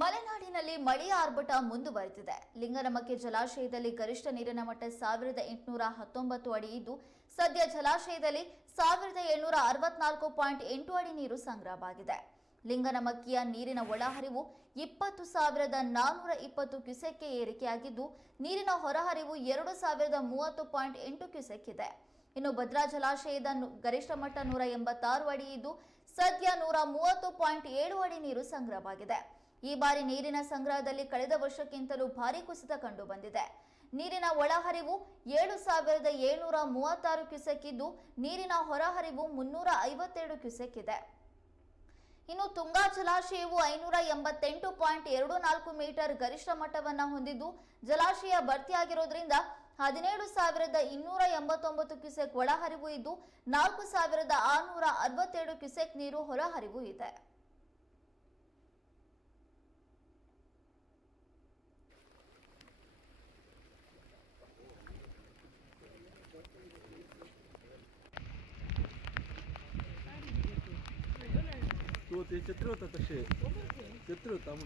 ಮಲೆನಾಡಿನಲ್ಲಿ ಮಳೆಯ ಆರ್ಭಟ ಮುಂದುವರೆದಿದೆ. ಲಿಂಗನಮಕ್ಕೆ ಜಲಾಶಯದಲ್ಲಿ ಗರಿಷ್ಠ ನೀರಿನ ಮಟ್ಟ ಸಾವಿರದ ಎಂಟುನೂರ ಹತ್ತೊಂಬತ್ತು ಅಡಿ ಇದ್ದು, ಸದ್ಯ ಜಲಾಶಯದಲ್ಲಿ ಸಾವಿರದ ಏಳ್ನೂರ ಅರವತ್ನಾಲ್ಕು ಪಾಯಿಂಟ್ ಎಂಟು ಅಡಿ ನೀರು ಸಂಗ್ರಹವಾಗಿದೆ. ಲಿಂಗನಮಕ್ಕಿಯ ನೀರಿನ ಒಳಹರಿವು ಇಪ್ಪತ್ತು ಸಾವಿರದ ನಾನ್ನೂರ ಇಪ್ಪತ್ತು ಕ್ಯುಸೆಕ್ಗೆ ಏರಿಕೆಯಾಗಿದ್ದು, ನೀರಿನ ಹೊರಹರಿವು ಎರಡು ಸಾವಿರದ ಮೂವತ್ತು ಪಾಯಿಂಟ್ ಎಂಟು ಕ್ಯುಸೆಕ್ ಇದೆ ಇನ್ನು ಭದ್ರಾ ಜಲಾಶಯದ ಗರಿಷ್ಠ ಮಟ್ಟ ನೂರ ಎಂಬತ್ತಾರು ಅಡಿ ಇದ್ದು, ಸದ್ಯ ನೂರ ಮೂವತ್ತು ಪಾಯಿಂಟ್ ಏಳು ಅಡಿ ನೀರು ಸಂಗ್ರಹವಾಗಿದೆ. ಈ ಬಾರಿ ನೀರಿನ ಸಂಗ್ರಹದಲ್ಲಿ ಕಳೆದ ವರ್ಷಕ್ಕಿಂತಲೂ ಭಾರಿ ಕುಸಿತ ಕಂಡು ಬಂದಿದೆ ನೀರಿನ ಒಳಹರಿವು ಏಳು ಸಾವಿರದ ಏಳ್ನೂರ ಮೂವತ್ತಾರು ಕ್ಯುಸೆಕ್ ಇದ್ದು ನೀರಿನ ಹೊರಹರಿವು ಮುನ್ನೂರ ಐವತ್ತೆರಡು ಕ್ಯುಸೆಕ್ ಇದೆ ಇನ್ನು ತುಂಗಾ ಜಲಾಶಯವು ಐನೂರ ಎಂಬತ್ತೆಂಟು ಪಾಯಿಂಟ್ ಎರಡು ನಾಲ್ಕು ಮೀಟರ್ ಗರಿಷ್ಠ ಮಟ್ಟವನ್ನು ಹೊಂದಿದ್ದು, ಜಲಾಶಯ ಭರ್ತಿಯಾಗಿರೋದ್ರಿಂದ ಹದಿನೇಳು ಸಾವಿರದ ಇನ್ನೂರ ಎಂಬತ್ತೊಂಬತ್ತು ಕ್ಯುಸೆಕ್ ಒಳಹರಿವು ಇದ್ದು, ನಾಲ್ಕು ಸಾವಿರದ ಆರುನೂರ ಅರವತ್ತೆರಡು ಕ್ಯುಸೆಕ್ ನೀರು ಹೊರಹರಿವು ಇದೆ. Вот я тебе это отошли. Тебе там.